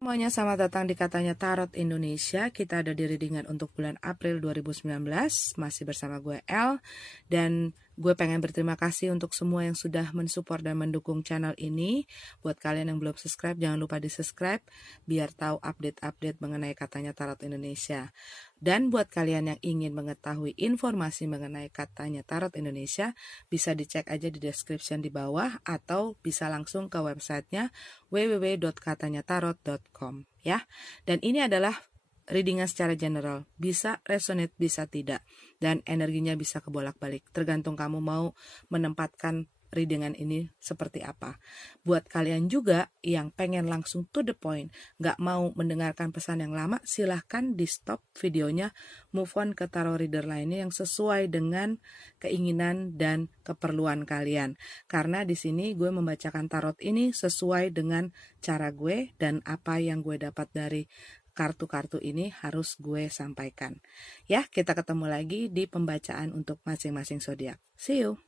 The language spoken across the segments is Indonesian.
Semuanya selamat datang di Katanya Tarot Indonesia. Kita ada di readingan untuk bulan April 2019. Masih bersama gue El. Dan gue pengen berterima kasih untuk semua yang sudah mensupport dan mendukung channel ini. Buat kalian yang belum subscribe, jangan lupa di subscribe biar tahu update-update mengenai Katanya Tarot Indonesia. Dan buat kalian yang ingin mengetahui informasi mengenai Katanya Tarot Indonesia, bisa dicek aja di description di bawah atau bisa langsung ke websitenya www.katanyatarot.com ya. Dan ini adalah readingan secara general, bisa resonate, bisa tidak, dan energinya bisa kebolak-balik, tergantung kamu mau menempatkan readingan ini seperti apa. Buat kalian juga yang pengen langsung to the point, gak mau mendengarkan pesan yang lama, silahkan di stop videonya, move on ke tarot reader lainnya yang sesuai dengan keinginan dan keperluan kalian. Karena di sini gue membacakan tarot ini sesuai dengan cara gue dan apa yang gue dapat dari kartu-kartu ini harus gue sampaikan. Ya, kita ketemu lagi di pembacaan untuk masing-masing zodiak. See you.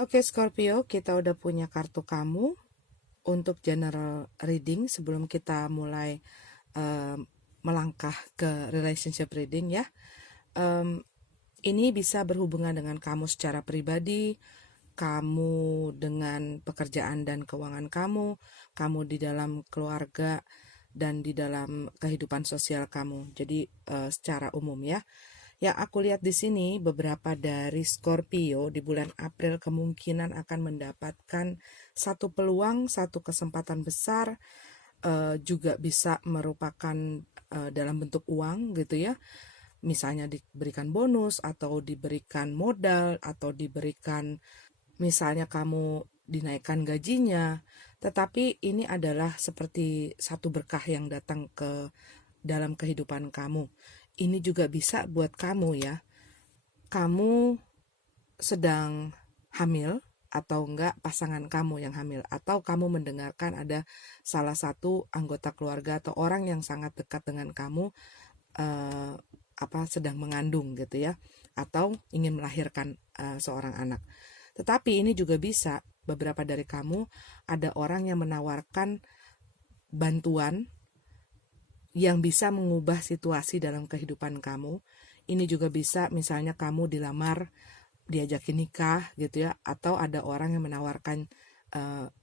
Oke Scorpio, kita udah punya kartu kamu untuk general reading sebelum kita mulai melangkah ke relationship reading ya. Ini bisa berhubungan dengan kamu secara pribadi, kamu dengan pekerjaan dan keuangan kamu di dalam keluarga dan di dalam kehidupan sosial kamu. Jadi secara umum ya. Yang aku lihat di sini beberapa dari Scorpio di bulan April kemungkinan akan mendapatkan satu peluang, satu kesempatan besar, juga bisa merupakan dalam bentuk uang gitu ya. Misalnya diberikan bonus atau diberikan modal atau diberikan misalnya kamu dinaikkan gajinya. Tetapi ini adalah seperti satu berkah yang datang ke dalam kehidupan kamu. Ini juga bisa buat kamu ya. Kamu sedang hamil atau enggak pasangan kamu yang hamil, atau kamu mendengarkan ada salah satu anggota keluarga atau orang yang sangat dekat dengan kamu sedang mengandung gitu ya, atau ingin melahirkan seorang anak. Tetapi ini juga bisa beberapa dari kamu ada orang yang menawarkan bantuan yang bisa mengubah situasi dalam kehidupan kamu. Ini juga bisa misalnya kamu dilamar, diajakin nikah gitu ya, atau ada orang yang menawarkan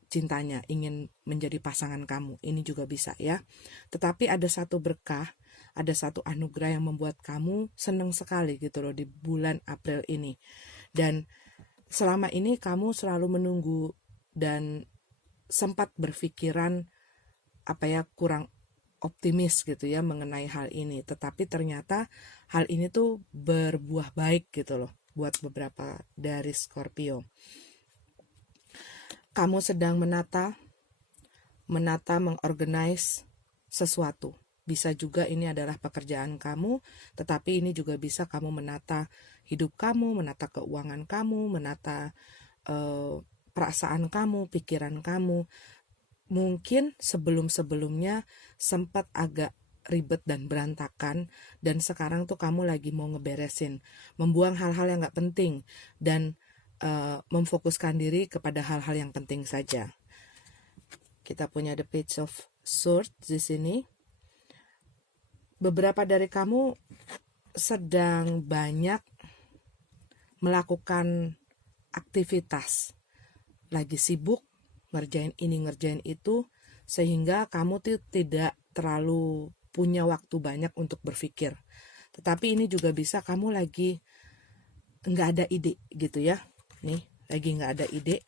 cintanya, ingin menjadi pasangan kamu. Ini juga bisa ya. Tetapi ada satu berkah, ada satu anugerah yang membuat kamu senang sekali gitu loh di bulan April ini. Dan selama ini kamu selalu menunggu dan sempat berpikiran kurang optimis gitu ya mengenai hal ini, tetapi ternyata hal ini tuh berbuah baik gitu loh buat beberapa dari Scorpio. Kamu sedang menata mengorganize sesuatu. Bisa juga ini adalah pekerjaan kamu, tetapi ini juga bisa kamu menata hidup kamu, menata keuangan kamu, menata perasaan kamu, pikiran kamu. Mungkin sebelum-sebelumnya sempat agak ribet dan berantakan, dan sekarang tuh kamu lagi mau ngeberesin, membuang hal-hal yang gak penting dan memfokuskan diri kepada hal-hal yang penting saja. Kita punya the Page of Swords di sini. Beberapa dari kamu sedang banyak melakukan aktivitas, lagi sibuk ngerjain ini ngerjain itu, sehingga kamu tidak terlalu punya waktu banyak untuk berpikir. Tetapi ini juga bisa kamu lagi nggak ada ide gitu ya. Nih lagi nggak ada ide,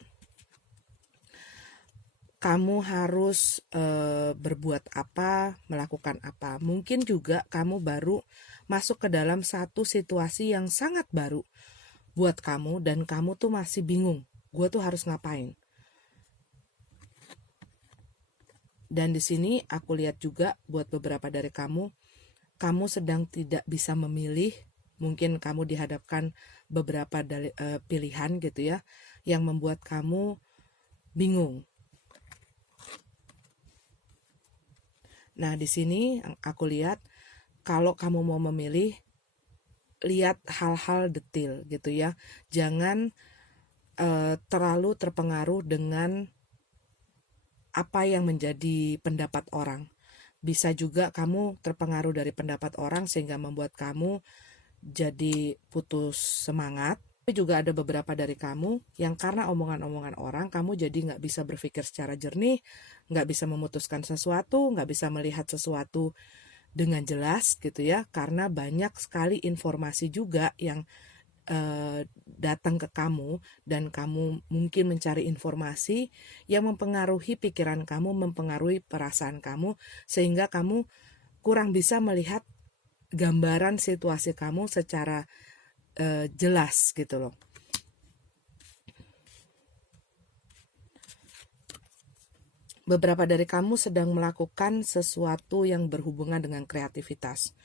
kamu harus berbuat apa, melakukan apa. Mungkin juga kamu baru masuk ke dalam satu situasi yang sangat baru buat kamu, dan kamu tuh masih bingung, gue tuh harus ngapain. Dan di sini aku lihat juga buat beberapa dari kamu sedang tidak bisa memilih. Mungkin kamu dihadapkan beberapa pilihan gitu ya, yang membuat kamu bingung. Nah, di sini aku lihat kalau kamu mau memilih, lihat hal-hal detail gitu ya. Jangan terlalu terpengaruh dengan apa yang menjadi pendapat orang. Bisa juga kamu terpengaruh dari pendapat orang sehingga membuat kamu jadi putus semangat. Tapi juga ada beberapa dari kamu yang karena omongan-omongan orang, kamu jadi nggak bisa berpikir secara jernih, nggak bisa memutuskan sesuatu, nggak bisa melihat sesuatu dengan jelas gitu ya, karena banyak sekali informasi juga yang datang ke kamu, dan kamu mungkin mencari informasi yang mempengaruhi pikiran kamu, mempengaruhi perasaan kamu, sehingga kamu kurang bisa melihat gambaran situasi kamu secara jelas gitu loh. Beberapa dari kamu sedang melakukan sesuatu yang berhubungan dengan kreativitas.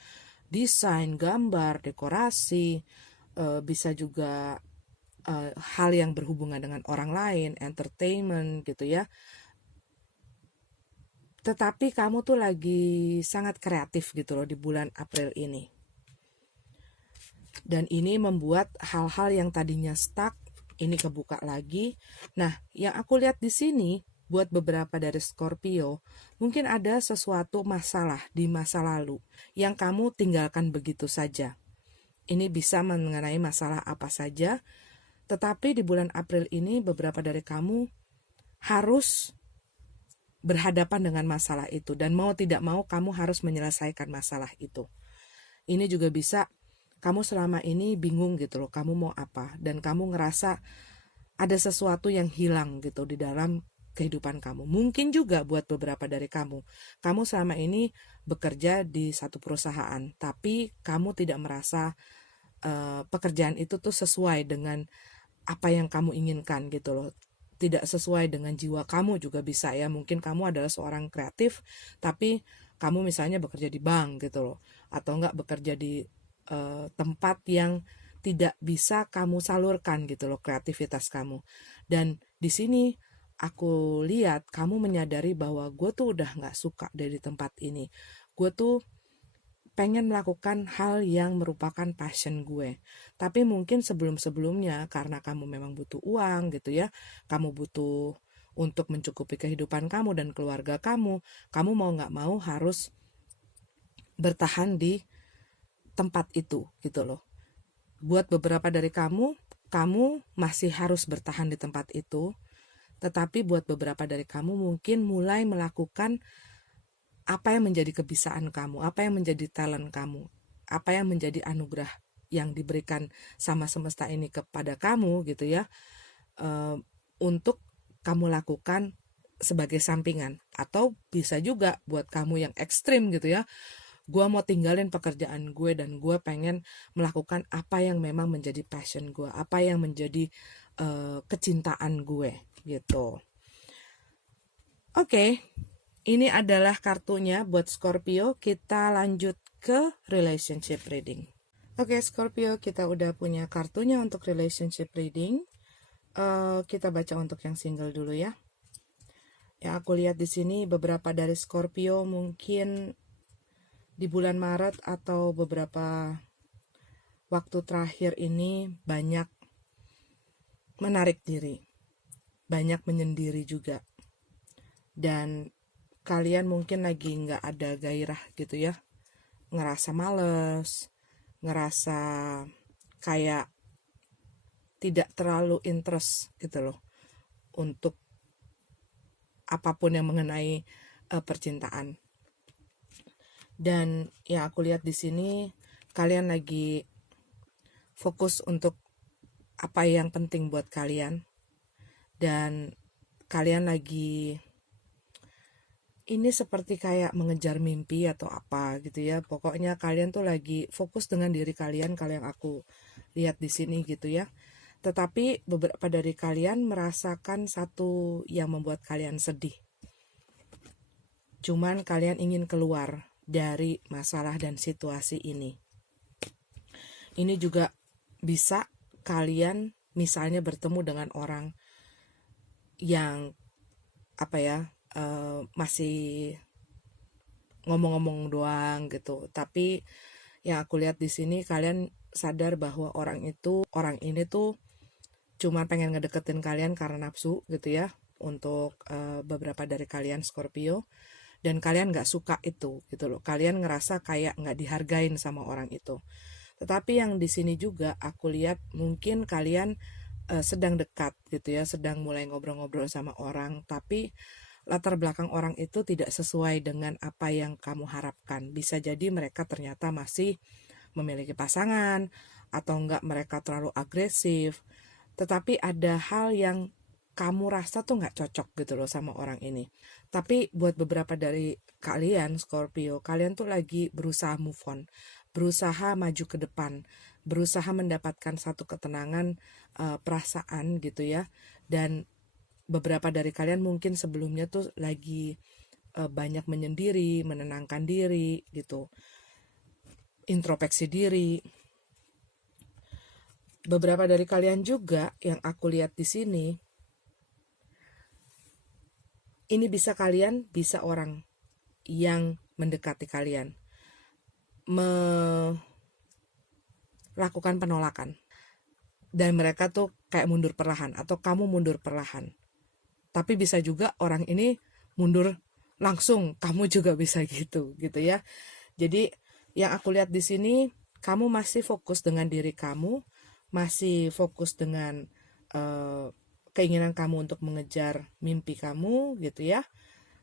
Desain, gambar, dekorasi, bisa juga hal yang berhubungan dengan orang lain, entertainment gitu ya. Tetapi kamu tuh lagi sangat kreatif gitu loh di bulan April ini. Dan ini membuat hal-hal yang tadinya stuck ini kebuka lagi. Nah, yang aku lihat di sini buat beberapa dari Scorpio, mungkin ada sesuatu masalah di masa lalu yang kamu tinggalkan begitu saja. Ini bisa mengenai masalah apa saja, tetapi di bulan April ini beberapa dari kamu harus berhadapan dengan masalah itu, dan mau tidak mau kamu harus menyelesaikan masalah itu. Ini juga bisa kamu selama ini bingung gitu loh, kamu mau apa, dan kamu ngerasa ada sesuatu yang hilang gitu di dalam kehidupan kamu. Mungkin juga buat beberapa dari kamu selama ini bekerja di satu perusahaan, tapi kamu tidak merasa pekerjaan itu tuh sesuai dengan apa yang kamu inginkan gitu loh. Tidak sesuai dengan jiwa kamu juga bisa ya. Mungkin kamu adalah seorang kreatif, tapi kamu misalnya bekerja di bank gitu loh, atau enggak bekerja di tempat yang tidak bisa kamu salurkan gitu loh kreativitas kamu. Dan di sini aku lihat kamu menyadari bahwa gue tuh udah nggak suka dari tempat ini. Gue tuh pengen melakukan hal yang merupakan passion gue. Tapi mungkin sebelum-sebelumnya karena kamu memang butuh uang gitu ya, kamu butuh untuk mencukupi kehidupan kamu dan keluarga kamu mau nggak mau harus bertahan di tempat itu gitu loh. Buat beberapa dari kamu masih harus bertahan di tempat itu, tetapi buat beberapa dari kamu mungkin mulai melakukan apa yang menjadi kebisaan kamu, apa yang menjadi talent kamu, apa yang menjadi anugerah yang diberikan sama semesta ini kepada kamu gitu ya, untuk kamu lakukan sebagai sampingan. Atau bisa juga buat kamu yang ekstrim gitu ya, gue mau tinggalin pekerjaan gue dan gue pengen melakukan apa yang memang menjadi passion gue, apa yang menjadi kecintaan gue gitu. Oke. Ini adalah kartunya buat Scorpio. Kita lanjut ke relationship reading. Oke, Scorpio, kita udah punya kartunya untuk relationship reading. Kita baca untuk yang single dulu ya. Yang aku lihat di sini beberapa dari Scorpio mungkin di bulan Maret atau beberapa waktu terakhir ini banyak menarik diri, banyak menyendiri juga. Dan kalian mungkin lagi nggak ada gairah gitu ya, ngerasa males, ngerasa kayak tidak terlalu interest gitu loh untuk apapun yang mengenai percintaan. Dan yang aku lihat di sini kalian lagi fokus untuk apa yang penting buat kalian, dan kalian lagi ini seperti kayak mengejar mimpi atau apa gitu ya. Pokoknya kalian tuh lagi fokus dengan diri kalian kalau yang aku lihat di sini gitu ya. Tetapi beberapa dari kalian merasakan satu yang membuat kalian sedih. Cuman kalian ingin keluar dari masalah dan situasi ini. Ini juga bisa kalian misalnya bertemu dengan orang yang apa ya, masih ngomong-ngomong doang gitu. Tapi yang aku lihat di sini kalian sadar bahwa orang ini tuh cuma pengen ngedeketin kalian karena nafsu gitu ya. Untuk beberapa dari kalian Scorpio, dan kalian nggak suka itu gitu loh. Kalian ngerasa kayak nggak dihargain sama orang itu. Tetapi yang di sini juga aku lihat mungkin kalian sedang dekat gitu ya, sedang mulai ngobrol-ngobrol sama orang, tapi latar belakang orang itu tidak sesuai dengan apa yang kamu harapkan. Bisa jadi mereka ternyata masih memiliki pasangan, atau enggak mereka terlalu agresif, tetapi ada hal yang kamu rasa tuh nggak cocok gitu loh sama orang ini. Tapi buat beberapa dari kalian, Scorpio, kalian tuh lagi berusaha move on, berusaha maju ke depan, berusaha mendapatkan satu ketenangan perasaan gitu ya. Dan beberapa dari kalian mungkin sebelumnya tuh lagi banyak menyendiri, menenangkan diri gitu, introspeksi diri. Beberapa dari kalian juga yang aku lihat di sini, ini bisa kalian, bisa orang yang mendekati kalian melakukan penolakan, dan mereka tuh kayak mundur perlahan, atau kamu mundur perlahan. Tapi bisa juga orang ini mundur langsung, kamu juga bisa gitu ya. Jadi yang aku lihat di sini, kamu masih fokus dengan diri kamu, masih fokus dengan keinginan kamu untuk mengejar mimpi kamu gitu ya.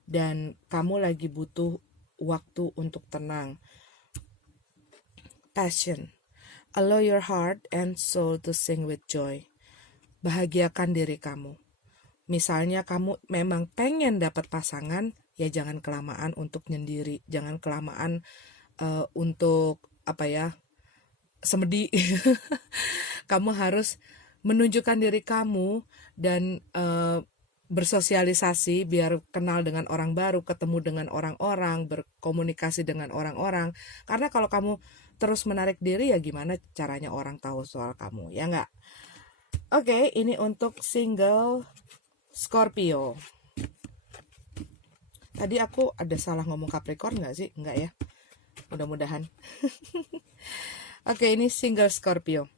Dan kamu lagi butuh waktu untuk tenang. Passion. Allow your heart and soul to sing with joy. Bahagiakan diri kamu. Misalnya kamu memang pengen dapat pasangan, ya jangan kelamaan untuk nyendiri, jangan kelamaan untuk semedi. Kamu harus menunjukkan diri kamu dan bersosialisasi biar kenal dengan orang baru, ketemu dengan orang-orang, berkomunikasi dengan orang-orang. Karena kalau kamu terus menarik diri, ya gimana caranya orang tahu soal kamu, ya nggak? Oke, ini untuk single Scorpio. Tadi aku ada salah ngomong Capricorn nggak sih? Nggak ya? Mudah-mudahan. Oke, ini single Scorpio.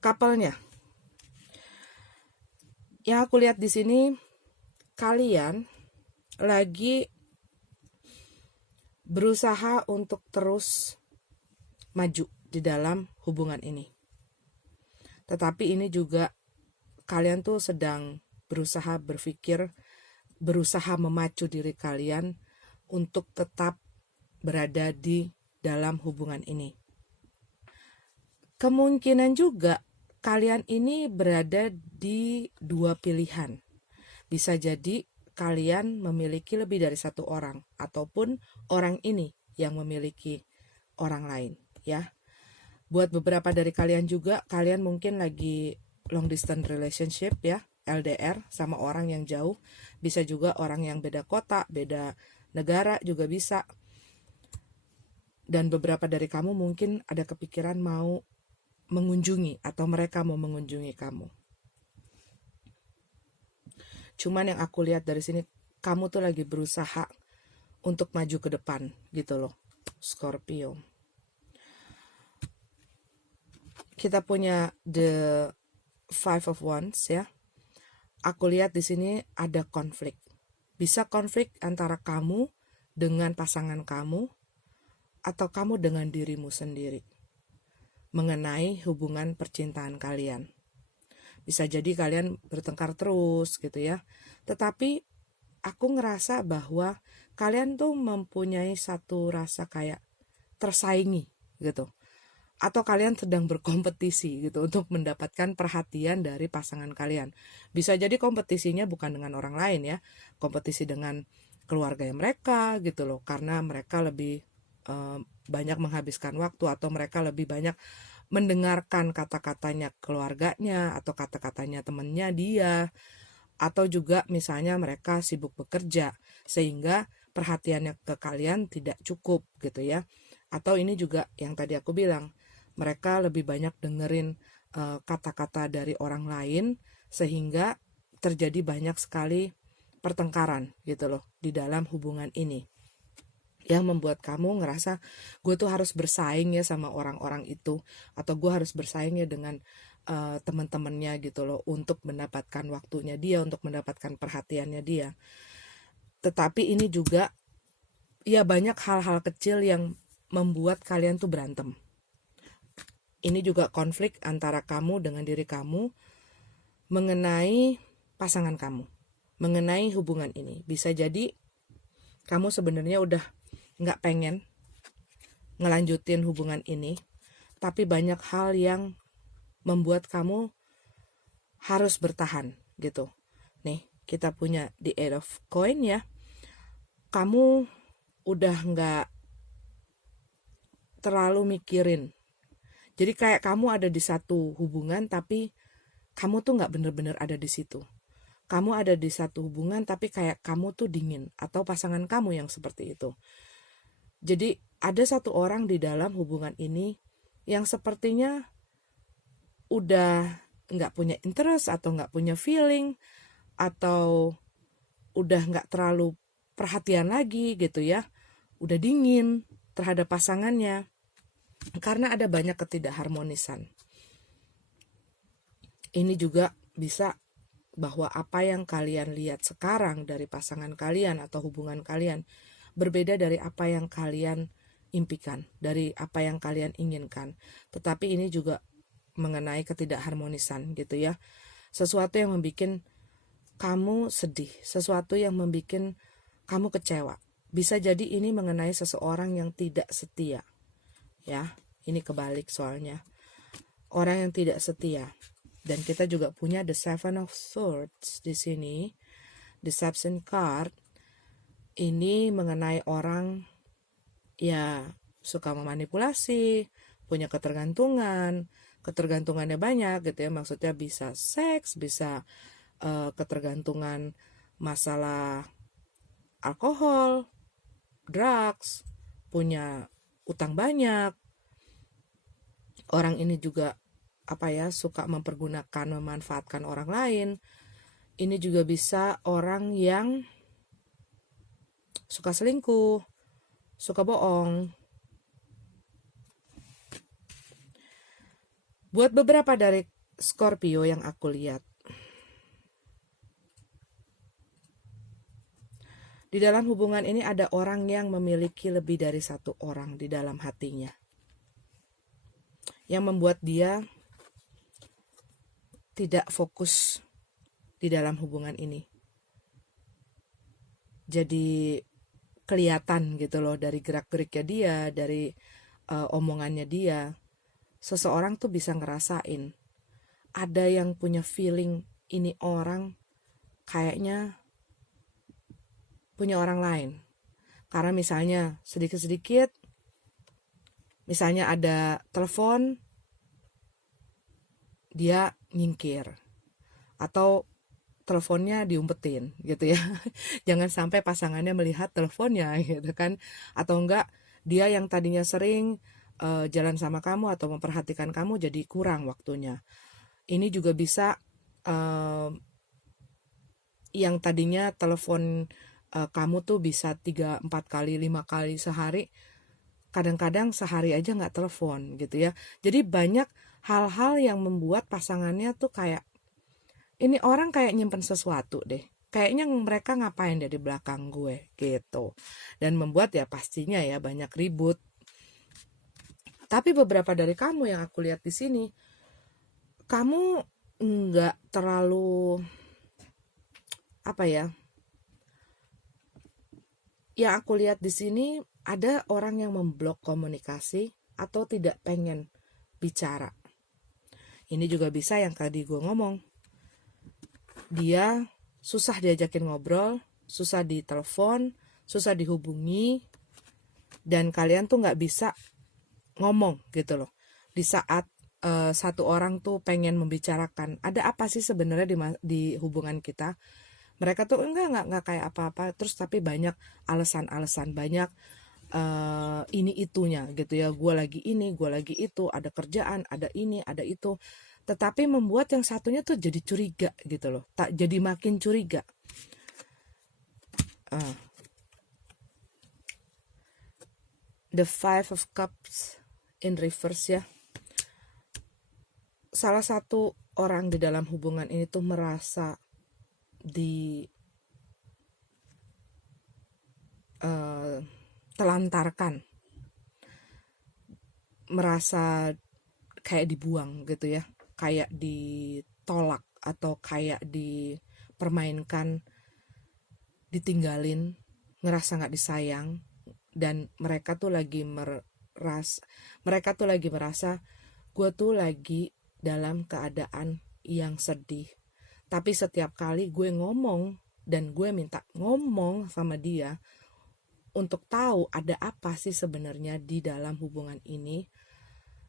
Couple-nya. Yang aku lihat di sini, kalian lagi berusaha untuk terus maju di dalam hubungan ini. Tetapi ini juga kalian tuh sedang berusaha berpikir, berusaha memacu diri kalian untuk tetap berada di dalam hubungan ini. Kemungkinan juga kalian ini berada di dua pilihan. Bisa jadi kalian memiliki lebih dari satu orang, ataupun orang ini yang memiliki orang lain, ya. Buat beberapa dari kalian juga, kalian mungkin lagi long distance relationship ya, LDR sama orang yang jauh. Bisa juga orang yang beda kota, beda negara juga bisa. Dan beberapa dari kamu mungkin ada kepikiran mau mengunjungi, atau mereka mau mengunjungi kamu. Cuman yang aku lihat dari sini, kamu tuh lagi berusaha untuk maju ke depan gitu loh, Scorpio. Kita punya the Five of Wands ya. Aku lihat di sini ada konflik. Bisa konflik antara kamu dengan pasangan kamu, atau kamu dengan dirimu sendiri mengenai hubungan percintaan kalian. Bisa jadi kalian bertengkar terus gitu ya. Tetapi aku ngerasa bahwa kalian tuh mempunyai satu rasa kayak tersaingi gitu. Atau kalian sedang berkompetisi gitu untuk mendapatkan perhatian dari pasangan kalian. Bisa jadi kompetisinya bukan dengan orang lain ya. Kompetisi dengan keluarga mereka gitu loh. Karena mereka lebih banyak menghabiskan waktu, atau mereka lebih banyak mendengarkan kata-katanya keluarganya, atau kata-katanya temannya dia, atau juga misalnya mereka sibuk bekerja sehingga perhatiannya ke kalian tidak cukup gitu ya. Atau ini juga yang tadi aku bilang, mereka lebih banyak dengerin kata-kata dari orang lain sehingga terjadi banyak sekali pertengkaran gitu loh di dalam hubungan ini, yang membuat kamu ngerasa gue tuh harus bersaing ya sama orang-orang itu, atau gue harus bersaing ya dengan teman-temannya gitu loh untuk mendapatkan waktunya dia, untuk mendapatkan perhatiannya dia. Tetapi ini juga ya banyak hal-hal kecil yang membuat kalian tuh berantem. Ini juga konflik antara kamu dengan diri kamu mengenai pasangan kamu, mengenai hubungan ini. Bisa jadi kamu sebenarnya udah nggak pengen ngelanjutin hubungan ini, tapi banyak hal yang membuat kamu harus bertahan gitu. Nih, kita punya the Eight of Coin ya. Kamu udah nggak terlalu mikirin. Jadi kayak kamu ada di satu hubungan tapi kamu tuh nggak bener-bener ada di situ. Kamu ada di satu hubungan tapi kayak kamu tuh dingin atau pasangan kamu yang seperti itu. Jadi ada satu orang di dalam hubungan ini yang sepertinya udah nggak punya interest atau nggak punya feeling atau udah nggak terlalu perhatian lagi gitu ya. Udah dingin terhadap pasangannya karena ada banyak ketidakharmonisan. Ini juga bisa bahwa apa yang kalian lihat sekarang dari pasangan kalian atau hubungan kalian berbeda dari apa yang kalian impikan, dari apa yang kalian inginkan. Tetapi ini juga mengenai ketidakharmonisan gitu ya. Sesuatu yang membuat kamu sedih, sesuatu yang membuat kamu kecewa. Bisa jadi ini mengenai seseorang yang tidak setia. Ya, ini kebalik soalnya. Orang yang tidak setia. Dan kita juga punya the Seven of Swords di sini. Deception card. Ini mengenai orang ya suka memanipulasi, punya ketergantungan. Ketergantungannya banyak gitu ya. Maksudnya bisa seks, bisa ketergantungan masalah alkohol, drugs, punya utang banyak. Orang ini juga suka mempergunakan, memanfaatkan orang lain. Ini juga bisa orang yang suka selingkuh, suka bohong. Buat beberapa dari Scorpio yang aku lihat, di dalam hubungan ini ada orang yang memiliki lebih dari satu orang di dalam hatinya. Yang membuat dia tidak fokus di dalam hubungan ini. Jadi kelihatan gitu loh dari gerak-geriknya dia, dari omongannya dia. Seseorang tuh bisa ngerasain. Ada yang punya feeling ini orang kayaknya punya orang lain. Karena misalnya sedikit-sedikit, misalnya ada telepon, dia nyingkir. Atau teleponnya diumpetin gitu ya. Jangan sampai pasangannya melihat teleponnya gitu kan. Atau enggak, dia yang tadinya sering jalan sama kamu atau memperhatikan kamu jadi kurang waktunya. Ini juga bisa yang tadinya telepon kamu tuh bisa 3, 4 kali, 5 kali sehari, kadang-kadang sehari aja nggak telepon gitu ya. Jadi banyak hal-hal yang membuat pasangannya tuh kayak, ini orang kayak nyimpen sesuatu deh. Kayaknya mereka ngapain deh di belakang gue gitu. Dan membuat ya pastinya ya banyak ribut. Tapi beberapa dari kamu yang aku lihat di sini, kamu nggak terlalu yang aku lihat di sini ada orang yang memblok komunikasi atau tidak pengen bicara. Ini juga bisa yang tadi gue ngomong. Dia susah diajakin ngobrol, susah ditelepon, susah dihubungi, dan kalian tuh nggak bisa ngomong gitu loh. Di saat satu orang tuh pengen membicarakan, ada apa sih sebenarnya di hubungan kita? Mereka tuh enggak kayak apa-apa, terus tapi banyak alasan-alasan, banyak ini itunya gitu ya. Gue lagi ini, gue lagi itu, ada kerjaan, ada ini, ada itu. Tetapi membuat yang satunya tuh jadi curiga gitu loh. Tak jadi makin curiga. The Five of Cups in reverse ya. Salah satu orang di dalam hubungan ini tuh merasa telantarkan, merasa kayak dibuang gitu ya, kayak ditolak atau kayak dipermainkan, ditinggalin, ngerasa nggak disayang, dan mereka tuh lagi merasa gue tuh lagi dalam keadaan yang sedih. Tapi setiap kali gue ngomong dan gue minta ngomong sama dia untuk tahu ada apa sih sebenarnya di dalam hubungan ini,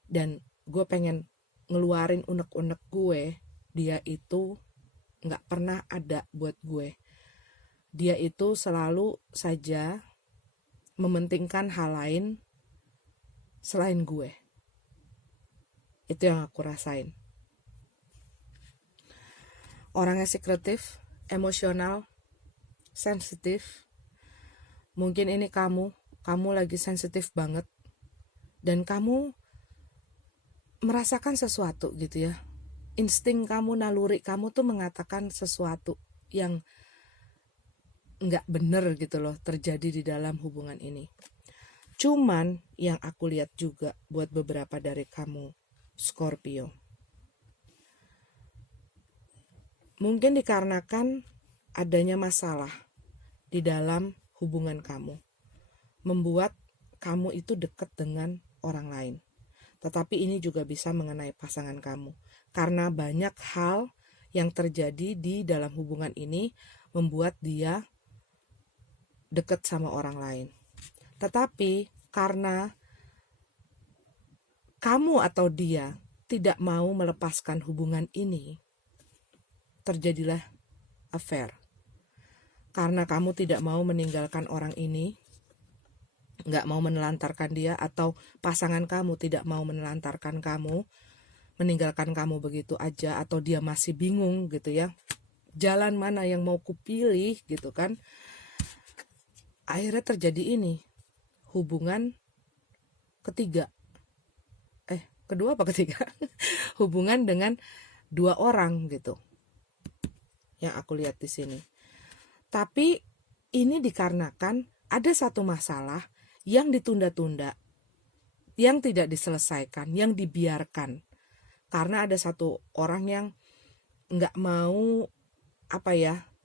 dan gue pengen ngeluarin unek-unek gue, dia itu nggak pernah ada buat gue. Dia itu selalu saja mementingkan hal lain selain gue. Itu yang aku rasain. Orangnya sekretif, emosional, sensitif. Mungkin ini kamu lagi sensitif banget, dan kamu merasakan sesuatu gitu ya. Insting kamu, naluri kamu tuh mengatakan sesuatu yang nggak bener gitu loh terjadi di dalam hubungan ini. Cuman yang aku lihat juga buat beberapa dari kamu Scorpio, mungkin dikarenakan adanya masalah di dalam hubungan kamu, membuat kamu itu dekat dengan orang lain. Tetapi ini juga bisa mengenai pasangan kamu, karena banyak hal yang terjadi di dalam hubungan ini membuat dia dekat sama orang lain. Tetapi karena kamu atau dia tidak mau melepaskan hubungan ini, terjadilah affair. Karena kamu tidak mau meninggalkan orang ini, nggak mau menelantarkan dia, atau pasangan kamu tidak mau menelantarkan kamu, meninggalkan kamu begitu aja, atau dia masih bingung gitu ya, jalan mana yang mau kupilih gitu kan. Akhirnya terjadi ini, hubungan kedua apa ketiga hubungan dengan dua orang gitu yang aku lihat di sini. Tapi ini dikarenakan ada satu masalah yang ditunda-tunda, yang tidak diselesaikan, yang dibiarkan, karena ada satu orang yang nggak mau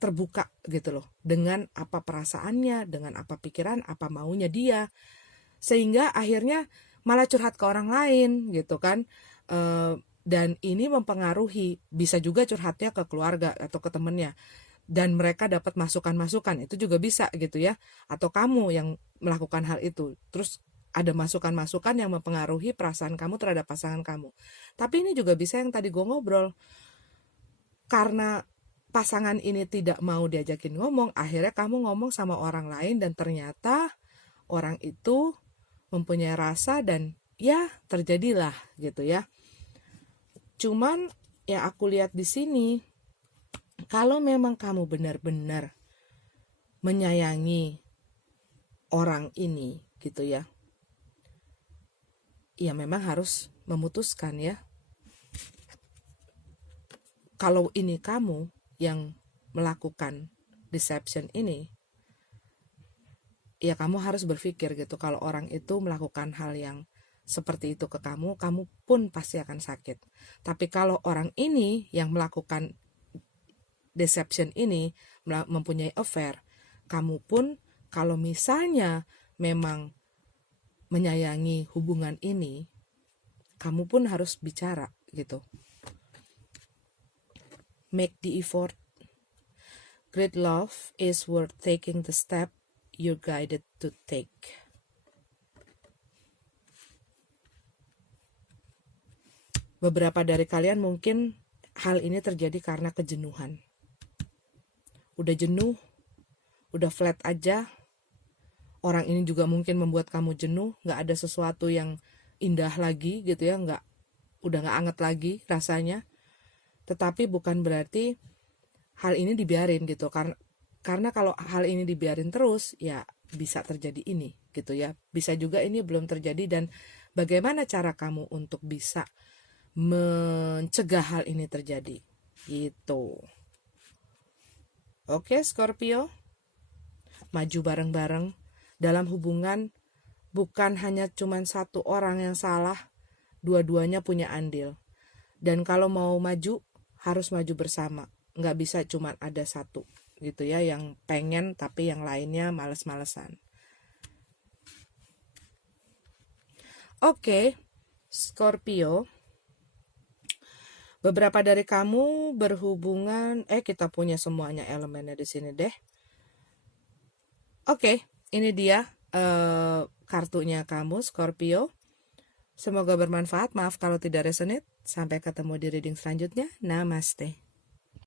terbuka gitu loh, dengan apa perasaannya, dengan apa pikiran, apa maunya dia, sehingga akhirnya malah curhat ke orang lain gitu kan. Dan ini mempengaruhi, bisa juga curhatnya ke keluarga atau ke temennya, dan mereka dapat masukan-masukan, itu juga bisa gitu ya. Atau kamu yang melakukan hal itu, terus ada masukan-masukan yang mempengaruhi perasaan kamu terhadap pasangan kamu. Tapi ini juga bisa yang tadi gue ngobrol, karena pasangan ini tidak mau diajakin ngomong, akhirnya kamu ngomong sama orang lain, dan ternyata orang itu mempunyai rasa, dan ya terjadilah gitu ya. Cuman yang aku lihat di sini, kalau memang kamu benar-benar menyayangi orang ini gitu ya, ya memang harus memutuskan ya. Kalau ini kamu yang melakukan deception ini, ya kamu harus berpikir gitu, kalau orang itu melakukan hal yang seperti itu ke kamu, kamu pun pasti akan sakit. Tapi kalau orang ini yang melakukan deception ini mempunyai affair, kamu pun kalau misalnya memang menyayangi hubungan ini, kamu pun harus bicara gitu. Make the effort. Great love is worth taking the step you're guided to take. Beberapa dari kalian mungkin hal ini terjadi karena kejenuhan. Udah jenuh, udah flat aja. Orang ini juga mungkin membuat kamu jenuh, gak ada sesuatu yang indah lagi gitu ya, udah gak anget lagi rasanya. Tetapi bukan berarti hal ini dibiarin gitu, karena kalau hal ini dibiarin terus, ya bisa terjadi ini gitu ya. Bisa juga ini belum terjadi, dan bagaimana cara kamu untuk bisa mencegah hal ini terjadi gitu. Oke Scorpio, maju bareng-bareng, dalam hubungan bukan hanya cuman satu orang yang salah, dua-duanya punya andil. Dan kalau mau maju, harus maju bersama. Nggak bisa cuman ada satu gitu ya yang pengen tapi yang lainnya males-malesan. Oke, Scorpio. Beberapa dari kamu berhubungan, kita punya semuanya elemennya di sini deh. Oke, ini dia kartunya kamu, Scorpio. Semoga bermanfaat. Maaf kalau tidak resonate. Sampai ketemu di reading selanjutnya. Namaste.